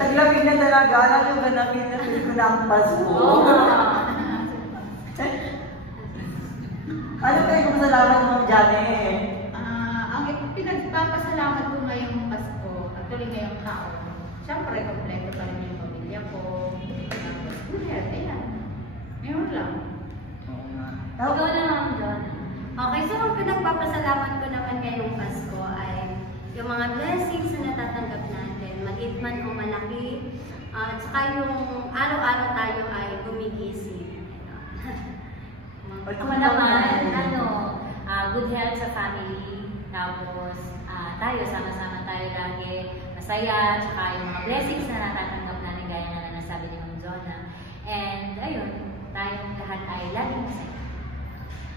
Taglamig na talaga. Alam nyo ba na pinapil ko na ang Pasko? Ano kayo kung salamat mo, Janet? Ang pinagpapasalamat ko ngayong Pasko, actually ngayong taon, siyempre, kompleto pa rin yung pamilya ko. Ayan. Ngayon lang. Ikaw na lang, John. Okay, so ang pinagpapasalamat ko naman ngayong Pasko ay yung mga blessings na natatanggap natin, maliit man o malaki, at saka yung araw-araw tayo ay gumigising. Ako naman, good health sa family, tapos tayo, sama-sama tayo lagi, masaya, tsaka yung mga blessings na natatanggap natin gaya nga na nasabi ni Ma'am Zona. And ayun, tayong lahat ay laging masaya.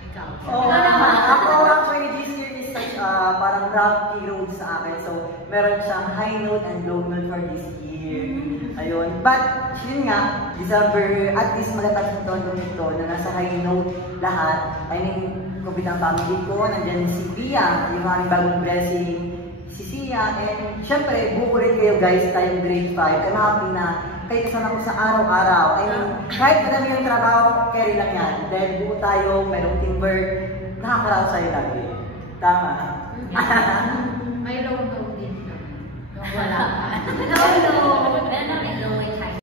Ikaw. Ako actually this year is such parang rocky road sa akin. So, meron siyang high note and low note for this year. Ayun. But, yun nga, December, at least malatag yung tono nito na nasa high note lahat. I mean, kubit ang family ko, nandiyan si Pia, yung aming bagong blessing, si Sia, and syempre, buko rin kayo guys, tayong grade 5. I'm happy na kayo kasama ko sa araw-araw. I mean, kahit madami yung trabaho, carry lang yan. Dahil buo tayo, merong teamwork, nakakaraw sa'yo lagi. Tama. May low note din. Wala. No.